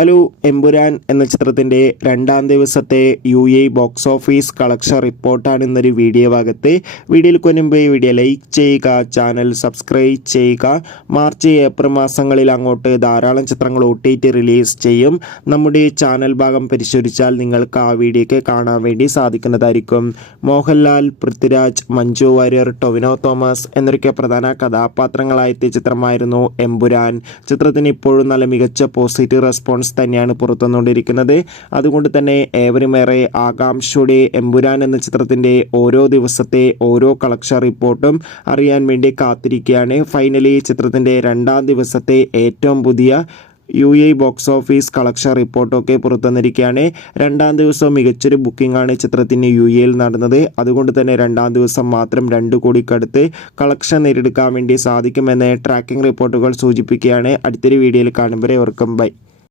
Hello, Empuraan എന്ന ചിത്രത്തിൻ്റെ രണ്ടാം ദിവസത്തെ ബോക്സ് ഓഫീസ് കളക്ഷൻ റിപ്പോർട്ടാണ് ഇന്നൊരു വീഡിയോ ഭാഗത്ത്. വീഡിയോയിൽ മുൻപ് വീഡിയോ ലൈക്ക് ചെയ്യുക, ചാനൽ സബ്സ്ക്രൈബ് ചെയ്യുക. മാർച്ച് ഏപ്രിൽ മാസങ്ങളിൽ അങ്ങോട്ട് ധാരാളം ചിത്രങ്ങൾ OTT റിലീസ് ചെയ്യും. നമ്മുടെ ചാനൽ ഭാഗം പരിശോധിച്ചാൽ നിങ്ങൾക്ക് ആ വീഡിയോയ്ക്ക് കാണാൻ വേണ്ടി സാധിക്കുന്നതായിരിക്കും. മോഹൻലാൽ, പൃഥ്വിരാജ്, മഞ്ജു വാര്യർ, ടൊവിനോ തോമസ് എന്നൊക്കെ പ്രധാന കഥാപാത്രങ്ങളായെത്തിയ ചിത്രമായിരുന്നു എമ്പുരാൻ. ചിത്രത്തിന് ഇപ്പോഴും നല്ല മികച്ച പോസിറ്റീവ് റെസ്പോൺസ് തന്നെയാണ് പുറത്തുവന്നുകൊണ്ടിരിക്കുന്നത്. അതുകൊണ്ട് തന്നെ ഏവരുമേറെ ആകാംക്ഷയോടെ എമ്പുരാൻ എന്ന ചിത്രത്തിൻ്റെ ഓരോ ദിവസത്തെ ഓരോ കളക്ഷൻ റിപ്പോർട്ടും അറിയാൻ വേണ്ടി കാത്തിരിക്കുകയാണ്. ഫൈനലി ചിത്രത്തിൻ്റെ രണ്ടാം ദിവസത്തെ ഏറ്റവും പുതിയ ബോക്സ് ഓഫീസ് കളക്ഷൻ റിപ്പോർട്ടൊക്കെ പുറത്തുവന്നിരിക്കുകയാണ്. രണ്ടാം ദിവസം മികച്ചൊരു ബുക്കിംഗ് ആണ് ചിത്രത്തിന് യിൽ നടന്നത്. അതുകൊണ്ട് തന്നെ രണ്ടാം ദിവസം മാത്രം 2 കോടിക്കടുത്ത് കളക്ഷൻ നേടിയെടുക്കാൻ വേണ്ടി സാധിക്കുമെന്ന് ട്രാക്കിംഗ് റിപ്പോർട്ടുകൾ സൂചിപ്പിക്കുകയാണ്. അടുത്തൊരു വീഡിയോയിൽ കാണുമ്പോൾ ഓർക്കും ബൈ.